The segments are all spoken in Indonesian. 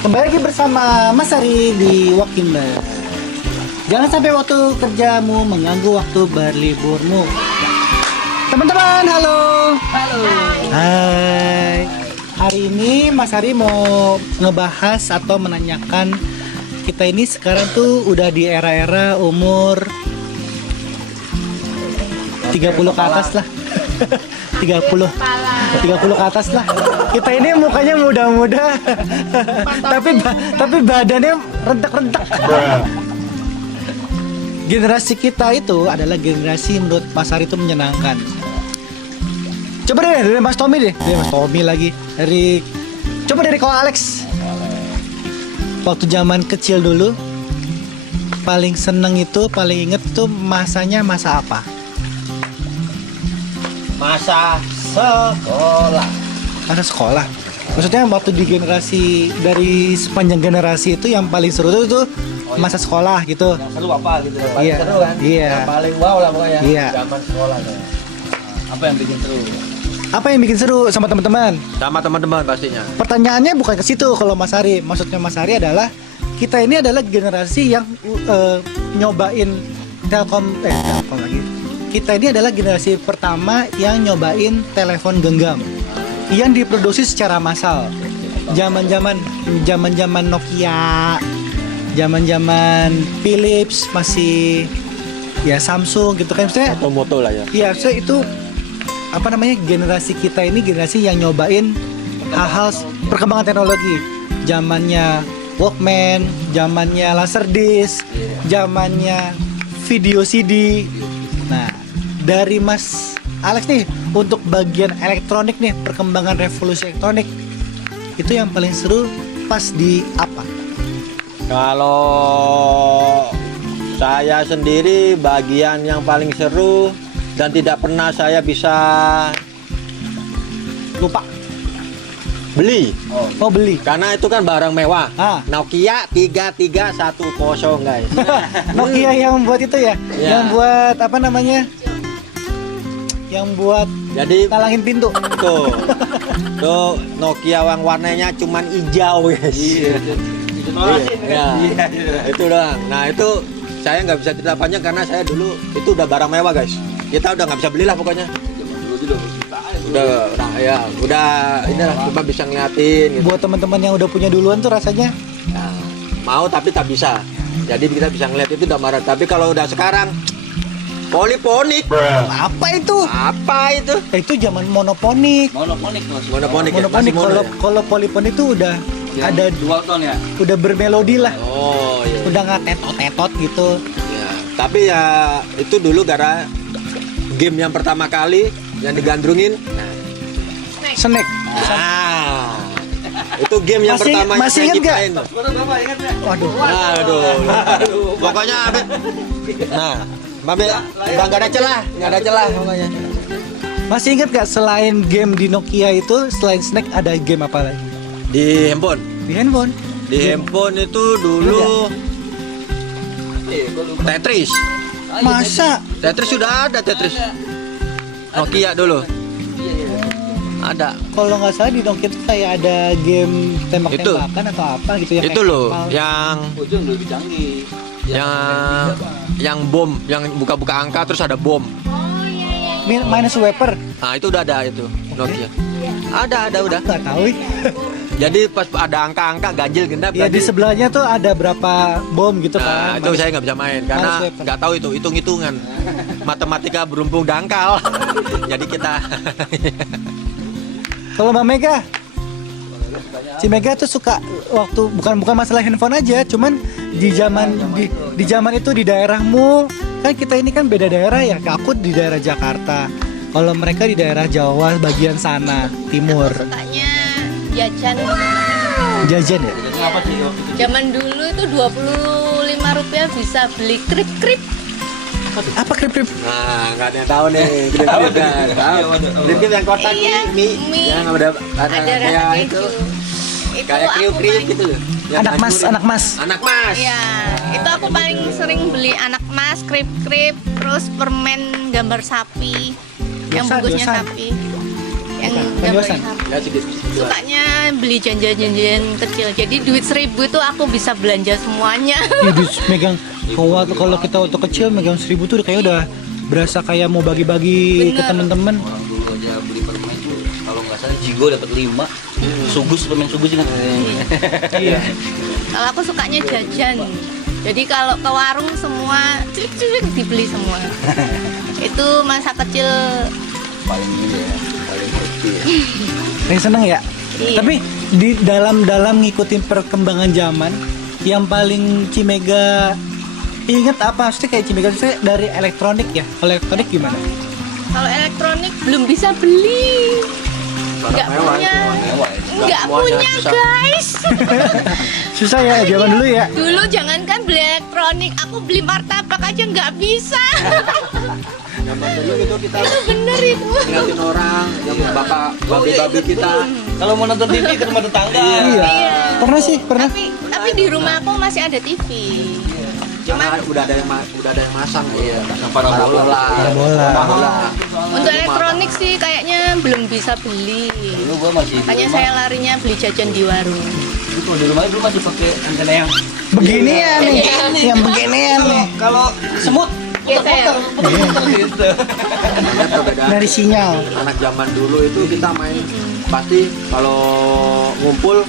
Kembali lagi bersama Mas Ari di Wakimbar. Jangan sampai waktu kerjamu mengganggu waktu berliburmu. Teman-teman, halo. Halo. Hai. Hari ini Mas Ari mau ngebahas atau menanyakan, kita ini sekarang tuh udah di era-era umur 30 ke atas lah. 30 ke atas lah. Kita ini mukanya muda-muda. tapi badannya rentak-rentak. Generasi kita itu adalah generasi menurut Mas Ari itu menyenangkan. Coba deh dari Mas Tommy deh. Dari Mas Tommy lagi. Coba dari Ko Alex. Waktu zaman kecil dulu paling seneng itu, paling inget tuh masanya masa apa? Masa sekolah. Masa sekolah. Maksudnya waktu di generasi, dari sepanjang generasi itu yang paling seru itu masa sekolah gitu. Yang seru apa gitu? Yang paling Iya. seru kan? Iya. Yang paling wow lah pokoknya. Iya. Zaman sekolah tuh. Apa yang bikin seru? Apa yang bikin seru sama teman-teman? Sama teman-teman pastinya. Pertanyaannya bukan ke situ kalau Mas Ari. Maksudnya Mas Ari adalah kita ini adalah generasi yang nyobain Telkom lagi. Kita ini adalah generasi pertama yang nyobain telepon genggam yang diproduksi secara massal. Zaman-zaman Nokia, zaman-zaman Philips, masih ya Samsung gitu kan, maksudnya. Moto lah ya. Iya, maksudnya itu apa namanya, generasi kita ini generasi yang nyobain hal-hal perkembangan teknologi. Zamannya Walkman, zamannya Laserdisc, zamannya video CD. Nah, dari Mas Alex nih untuk bagian elektronik nih, perkembangan revolusi elektronik itu yang paling seru pas di apa? Kalau saya sendiri bagian yang paling seru dan tidak pernah saya bisa Lupa. beli. Oh, beli. Karena itu kan barang mewah. Ah. Nokia 3310 guys. Nokia yang buat itu ya? Iya. Yang buat apa namanya? Yang buat Jadi talangin pintu. tuh Nokia yang warnanya cuman hijau guys. Iya. Itu doang. Nah itu saya nggak bisa cerita panjang karena saya dulu itu udah barang mewah guys. Kita udah nggak bisa belilah pokoknya. Udah inilah cuma bisa ngeliatin gitu. Buat teman-teman yang udah punya duluan tuh rasanya Nah, mau tapi tak bisa. Jadi kita bisa ngeliat itu udah marah. Tapi kalau udah sekarang poliponik. apa itu? Apa itu? Itu zaman monoponik. Monoponik mas. Monoponik ya? Monoponik. Masih mono ya? Kalau poliponik itu udah ada dual tone ya. udah bermelodi lah. Oh iya. Udah nggak tetot gitu. Ya, tapi ya itu dulu gara game yang pertama kali yang digandrungin. Snack. Ah, itu game yang Masih- pertama masih yang inget nggak? ciptain tuh. Bapak ingat nggak? Waduh. Aduh. Pokoknya nah, Babe, nggak ada celah pokoknya. Masih ingat gak selain game di Nokia itu, selain snack ada game apa lagi? Di handphone. Di handphone. Di handphone itu dulu Tetris. Masa? Tetris sudah ada Tetris. Nokia dulu. Ada. Kalau nggak salah di Nokia itu kayak ada game tembak-tembakan atau apa gitu ya? Itu loh yang Ujung lebih canggih. yang bom, yang buka-buka angka terus ada bom. Minus Wiper. Nah, itu udah ada itu Nokia. Ada udah. Nggak tahu. Jadi pas ada angka-angka ganjil genap Ya di tadi. sebelahnya tuh ada berapa bom gitu Nah, kan? itu saya nggak bisa main karena Minus Wiper. nggak tahu itu hitung-hitungan. Matematika berumpung dangkal. Jadi kita Kalau Mbak Mega, si Mega tuh suka waktu bukan masalah handphone aja, cuman di zaman itu di daerahmu kan, kita ini kan beda daerah ya. Aku di daerah Jakarta, kalau mereka di daerah Jawa bagian sana timur. Sukanya jajan. Jajan ya. Apa sih waktu itu? Zaman dulu itu Rp25 bisa beli krip-krip. Apa krip-krip? nah nggak ada yang tahu nih grip-grip kan. Grip-grip yang kotak Iya, mie mie. yang ada Ada kayak rasa itu keju. Itu kayak aku kriuk-kriuk paling- gitu loh. Yang Anak mas, hancurin. anak mas. Anak mas. Iya, itu aku paling sering beli anak mas, krip-krip, terus permen gambar sapi, yang Dosan, bungkusnya dosan. sapi. Yang Pendewasaan. Ya sedikit. sukanya beli jajan-jajan kecil. Jadi duit 1.000 itu aku bisa belanja semuanya. Iya, megang kalau kita waktu kecil megang 1.000 tuh kayak udah berasa kayak mau bagi-bagi ke Bener. teman-teman. Orang dulu aja beli permen tuh kalau nggak salah Jigo dapat 5. Sugus, permen sugus ingat. Iya. Kalau aku sukanya jajan. Jadi kalau ke warung semua culik-culik dibeli semua. Itu masa kecil. Paling ini ya, paling ngerti ya. Yang seneng ya. Iya. Tapi di dalam ngikutin perkembangan zaman, yang paling Cimega inget apa? Maksudnya kayak Cimega itu dari elektronik ya. Elektronik gimana? Kalau elektronik belum bisa beli. Nggak mewah punya. itu. Mewah ya. Nggak semuanya punya bisa. guys. Susah ya zaman dulu ya. Dulu jangankan beli elektronik, aku beli martabak aja nggak bisa. Zaman dulu itu kita Itu bener itu. ngeliatin orang, yang bapak, babi-babi kita. Kalau mau nonton TV ke rumah tetangga. Iya. Iya. Pernah sih, pernah. Tapi di rumah aku masih ada TV. Cuma udah ada yang masang. Iya, parabola. Parabola. Untuk elektronik sih kayaknya belum bisa beli. Dulu gua masih di Makanya rumah. saya larinya beli jajan di warung. Dulu kalau di rumah dulu masih pakai antena yang Beginian nih, Iya. yang beginian nih. kalau semut Iya, saya. puter-puter gitu. Namanya perbedaan. Dari sinyal. Anak zaman dulu itu kita main pasti kalau ngumpul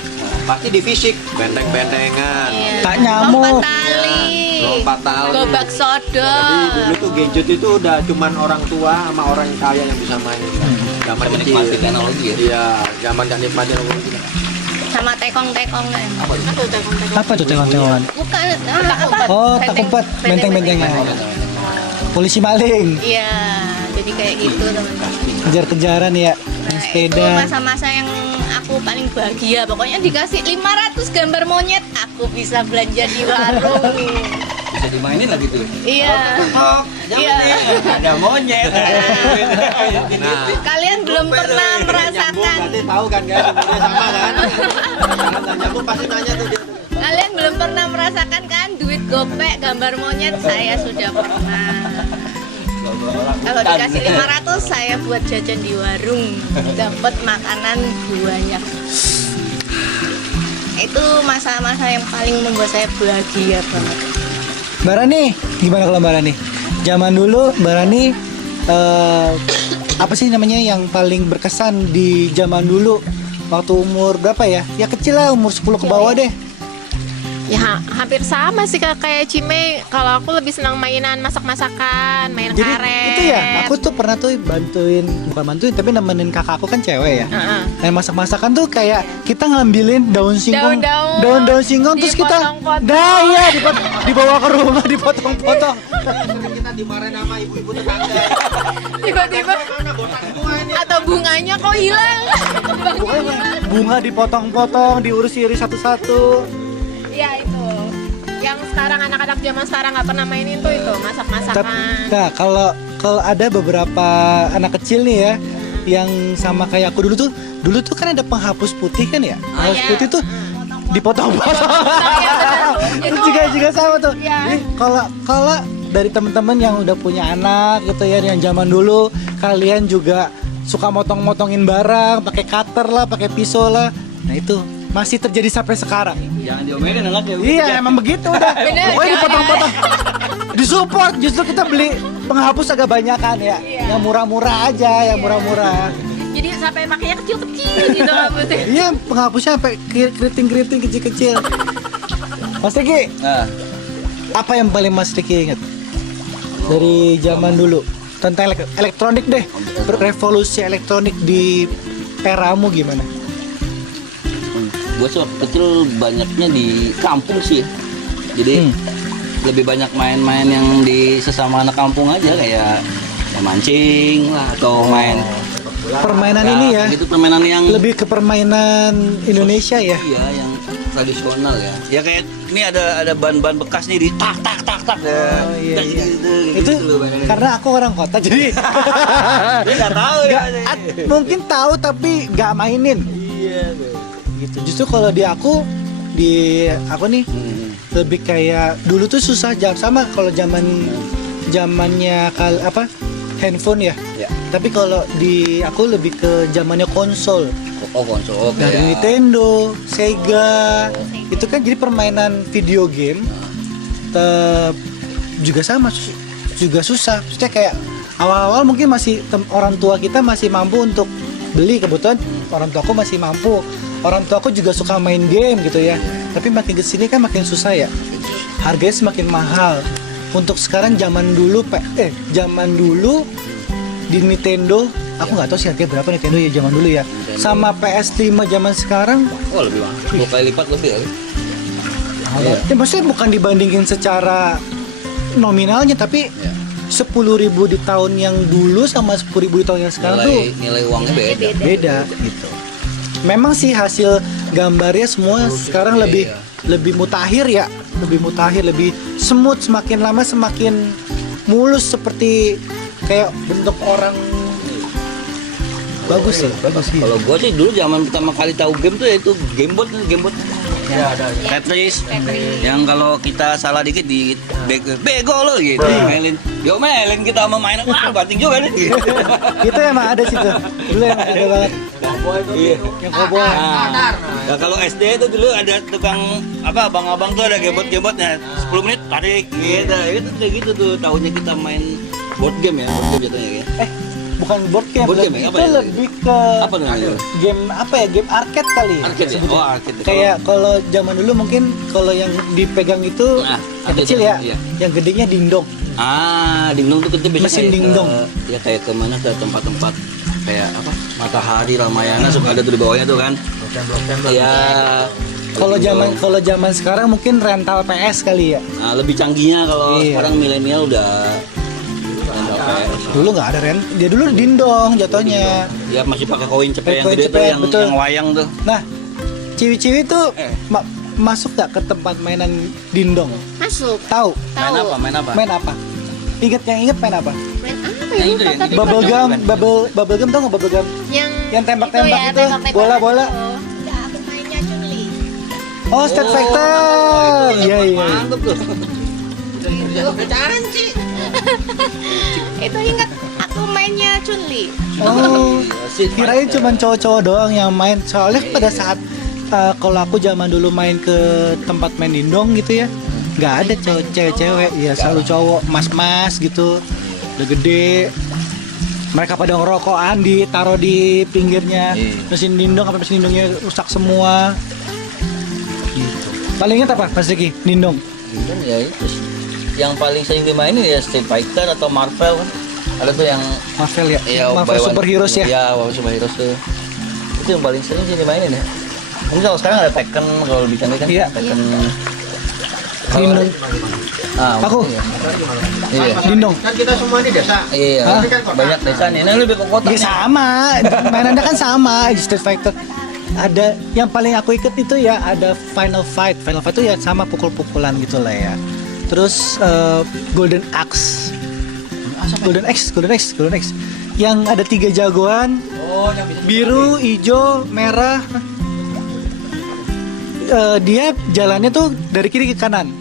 pasti di fisik, benteng-bentengan. Iya. Tak nyamuk. Lompat tali. Lompat tali. Gobak Jadi sodor. dulu tuh gadget itu udah cuman orang tua sama orang kaya yang bisa main. Zaman Bisa kecil. menikmati teknologi ya. Iya, zaman gak nikmatin teknologi. Sama tekong-tekong. Apa tuh tengok-tengokan? Bukan apa? Oh, tak umpet, benteng-bentengan. Polisi maling, Iya, jadi kayak gitu teman-teman. kejar-kejaran ya, main Nah, itu sepeda. masa-masa yang aku paling bahagia. Pokoknya dikasih 500 gambar monyet, aku bisa belanja di warung. Bisa dimainin lagi tuh. Iya. Iya. Ada monyet. Nah, Kalian belum pernah merasakan. berarti tahu kan guys, umurnya sama kan? Kalau nyambung pasti tanya tuh dia. Kalian belum pernah merasakan kan duit gopek gambar monyet? Saya sudah pernah. Kalau dikasih 500 saya buat jajan di warung, dapat makanan banyak. Itu masa-masa yang paling membuat saya bahagia banget. Mbak Rani, gimana kalau Mbak Rani? Zaman dulu Mbak Rani apa sih namanya yang paling berkesan di zaman dulu waktu umur berapa ya? Ya kecil lah, umur 10 ke bawah deh. Ya hampir sama sih kayak Cime. Kalau aku lebih senang mainan masak-masakan, main Jadi karet. itu ya, aku tuh pernah tuh bukan bantuin tapi nemenin kakak aku kan cewek ya. Heeh. Nah masak-masakan tuh kayak kita ngambilin daun singkong, Daun-daun. daun singkong terus kita Dipotong-potong. daya dibawa ke rumah dipotong-potong. Kita dimarahin sama ibu-ibu tetangga. Tiba-tiba atau bunganya kok hilang. Bunga dipotong-potong, diurus-iris satu-satu. Iya itu. Yang sekarang anak-anak zaman sekarang nggak pernah mainin tuh itu masak-masakan. Nah kalau ada beberapa anak kecil nih ya yang sama kayak aku dulu tuh kan ada penghapus putih kan ya, penghapus iya. putih tuh dipotong-potong. Itu juga sama tuh. Iya. Jadi kalau dari teman-teman yang udah punya anak gitu ya, yang zaman dulu kalian juga suka motong-motongin barang, pakai cutter lah, pakai pisau lah. Nah itu masih terjadi sampai sekarang. Jangan diomelin anaknya. Iya emang begitu udah. Bener, Pokoknya jangan dipotong-potong. Disupport, justru kita beli penghapus agak banyakan ya. Iya. Yang murah-murah aja, yang murah-murah. Jadi sampai makanya kecil-kecil gitu rambutnya. Iya, penghapusnya sampai keriting-keriting kecil-kecil. Mas Riki, Nah, apa yang paling Mas Riki ingat dari zaman dulu tentang elektronik deh? Revolusi elektronik di eramu gimana? gue sih waktu kecil banyaknya di kampung sih. Jadi lebih banyak main-main yang di sesama anak kampung aja kayak mancing lah atau main Permainan ini ya, Itu permainan yang lebih ke permainan Indonesia ya. iya yang tradisional ya. Ya kayak ini ada ban-ban bekas nih di tak tak tak tak. Iya, iya. Gitu, Itu loh mainannya. karena aku orang kota jadi dia nggak tahu ya. mungkin tahu tapi nggak mainin. Iya. Gitu. Justru kalau di aku nih lebih kayak dulu tuh susah jam sama kalau zamannya handphone ya. Ya. Tapi kalau di aku lebih ke zamannya konsol. Oh konsol. Dari Nintendo, Sega, itu kan jadi permainan video game juga sama, juga susah. Maksudnya kayak awal-awal mungkin masih orang tua kita masih mampu untuk beli, kebetulan orang tua aku masih mampu. Orang tua aku juga suka main game gitu ya. Tapi makin kesini kan makin susah ya. Harganya semakin mahal. Untuk sekarang zaman dulu di Nintendo, aku nggak tahu sih harganya berapa Nintendo ya zaman dulu ya. Sama PS5 zaman sekarang, Oh lebih mahal. 2 kali lipat lebih ya. Iya. ya maksudnya bukan dibandingin secara nominalnya, tapi 10.000 di tahun yang dulu sama 10.000 di tahun yang sekarang tuh Nilai uangnya beda. beda gitu. Memang sih hasil gambarnya semua sekarang lebih mutakhir ya, lebih mutakhir, lebih smooth, semakin lama semakin mulus seperti kayak bentuk orang. Bagus sih, bagus sih. Kalau gua sih dulu zaman pertama kali tahu game tuh yaitu gamebot. Ya, ada. Tetris. Yang kalau kita salah dikit di bego lo gitu. Melin. Yo melin kita sama main banting juga nih. Itu emang ada sih tuh. Dulu emang ada banget. Iya. Yang koboi. Nah, kalau SD itu dulu ada tukang abang-abang tuh ada gebot-gebotnya 10 menit tarik gitu. Itu kayak gitu tuh tahunya kita main board game ya, board game jatuhnya ya. Bukan board game, Board game ya? itu Apa ya? lebih ke Apa namanya? game apa ya? Game arcade kali. Arcade ya? sebutnya. Oh, arcade. Kayak kalau zaman dulu mungkin kalau yang dipegang itu Nah, yang arcade kecil ya? ya, Iya. yang gedenya dingdong. Dingdong tuh kita biasanya Mesin kayak dingdong. Ya kayak kemana ke tempat-tempat kayak apa Matahari Ramayana suka ada tuh di bawahnya tuh kan. Iya. Kalau zaman sekarang mungkin rental PS kali ya. Nah, lebih canggihnya kalau Iya. sekarang milenial udah rental PS. Dulu nggak ada dia dulu dindong jatuhnya. Ya masih pakai koin cepet yang Koin gede tuh cepet, yang betul. wayang tuh. Nah, ciwi-ciwi tuh Eh. masuk nggak ke tempat mainan dindong? Masuk. Tahu? Main Tahu. apa? Main apa? Main apa? Ingat main apa? Main apa Yang ya? itu, yang Tapi itu. Bubble gum, Bukan. bubble gum tau nggak bubble gum? yang tembak-tembak ya, itu, tembak-tembak bola-bola. itu. Enggak, aku mainnya Chun-Li. Oh, Street Fighter. Iya, iya. Mantep tuh. Itu ingat aku mainnya Chun-Li. Oh, kirain cuma cowok-cowok doang yang main. Soalnya pada saat kalau aku zaman dulu main ke tempat main dindong gitu ya, nggak ada cowok cewek-cewek, ya selalu cowok, mas-mas gitu, udah gede. Mereka pada ngerokokan ditaruh di pinggirnya mesin dindong, apa mesin dindongnya rusak semua. Gitu. Paling ingat apa pas lagi dindong? Dindong ya itu sih. Yang paling sering dimainin ya Street Fighter atau Marvel kan. Ada tuh yang Marvel ya, Iya, Marvel buy one- Super Heroes ya. Iya, Marvel Super Heroes tuh. Itu yang paling sering sih dimainin ya. Mungkin kalau sekarang ada Tekken kalau lebih canggih kan. Iya. Tekken. Dindong. Aku Iya. dindong. Kan kita semua ini desa. Iya. Hah? Banyak desa nih. Nah, lebih ke kota. Ya nih. sama, mainannya kan sama. Street Fighter ada yang paling aku ikut itu ya ada Final Fight. Final Fight itu ya sama pukul-pukulan gitu lah ya. Terus Golden Axe. Golden Axe. Yang ada 3 jagoan, Oh, yang bisa biru, hijau, merah. Dia jalannya tuh dari kiri ke kanan.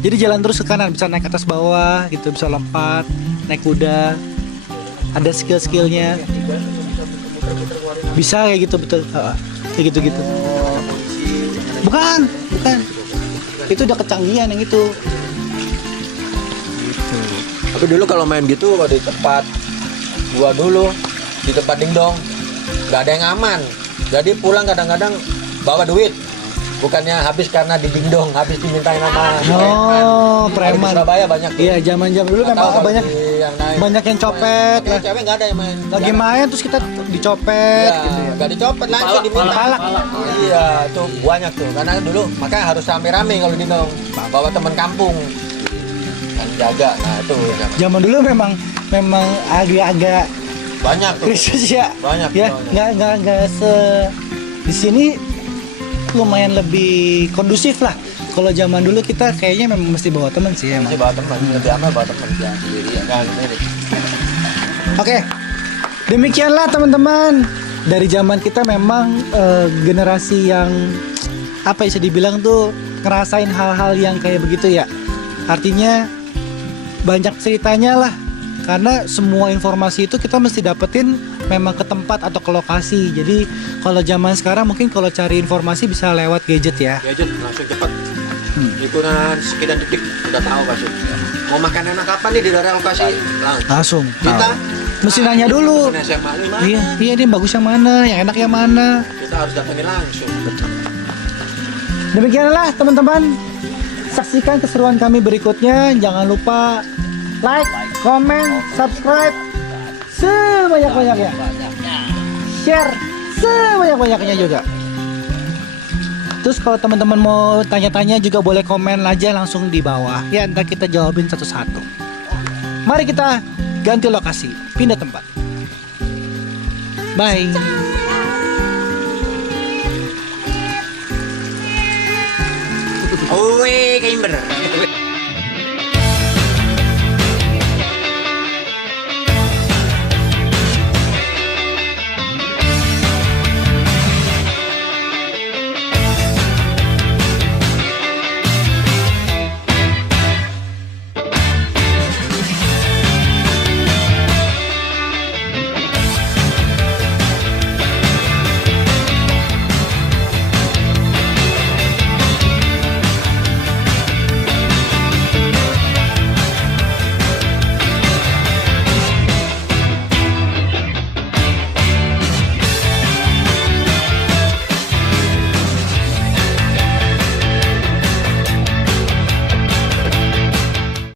Jadi jalan terus ke kanan, bisa naik atas bawah gitu, bisa lompat, naik kuda. Ada skill-skillnya. Bisa kayak gitu betul. Kayak gitu-gitu. Bukan. Itu udah kecanggihan yang itu. Tapi dulu kalau main gitu di tempat gua dulu di tempat dingdong nggak ada yang aman. Jadi pulang kadang-kadang bawa duit. Bukannya habis karena di dingdong, habis dimintain sama Oh, Kalau di preman. Surabaya banyak tuh. Iya, zaman-zaman dulu Nggak tahu memang kalau banyak di yang lain. banyak yang copet Yang lah. cewek nggak ada yang main. Lagi main terus kita dicopet Iya, gitu ya. nggak dicopet langsung diminta. Palak. Iya, tuh banyak tuh. Karena dulu makanya harus rame-rame kalau di dong. Bawa teman kampung. Kan jaga. Nah, itu Zaman dulu memang agak-agak banyak tuh. krisis ya. Banyak, Ya, banyak. nggak di sini lumayan lebih kondusif lah. Kalau zaman dulu kita kayaknya memang mesti bawa teman sih emang. Masih bawa teman, lebih aman bawa teman. yang sendiri ya. Nggak sendiri. Oke, demikianlah teman-teman. Dari zaman kita memang generasi yang apa bisa dibilang tuh ngerasain hal-hal yang kayak begitu ya. Artinya banyak ceritanya lah karena semua informasi itu kita mesti dapetin memang ke tempat atau ke lokasi. Jadi kalau zaman sekarang mungkin kalau cari informasi bisa lewat gadget ya. Gadget langsung cepat. Hitungan sekian detik udah tahu pasti. Mau makan enak apa nih di daerah lokasi? Langsung Kita mesti nanya dulu. Temen SMA ini mana? Iya, ini bagus yang mana, yang enak yang mana. Kita harus datangin langsung. Demikianlah teman-teman. Saksikan keseruan kami berikutnya. Jangan lupa like, comment, subscribe sebanyak-banyaknya. Share sebanyak-banyaknya juga. Terus kalau teman-teman mau tanya-tanya juga boleh komen aja langsung di bawah. Ya, ntar kita jawabin satu-satu. Mari kita ganti lokasi, pindah tempat. Bye. Owe, Kimber.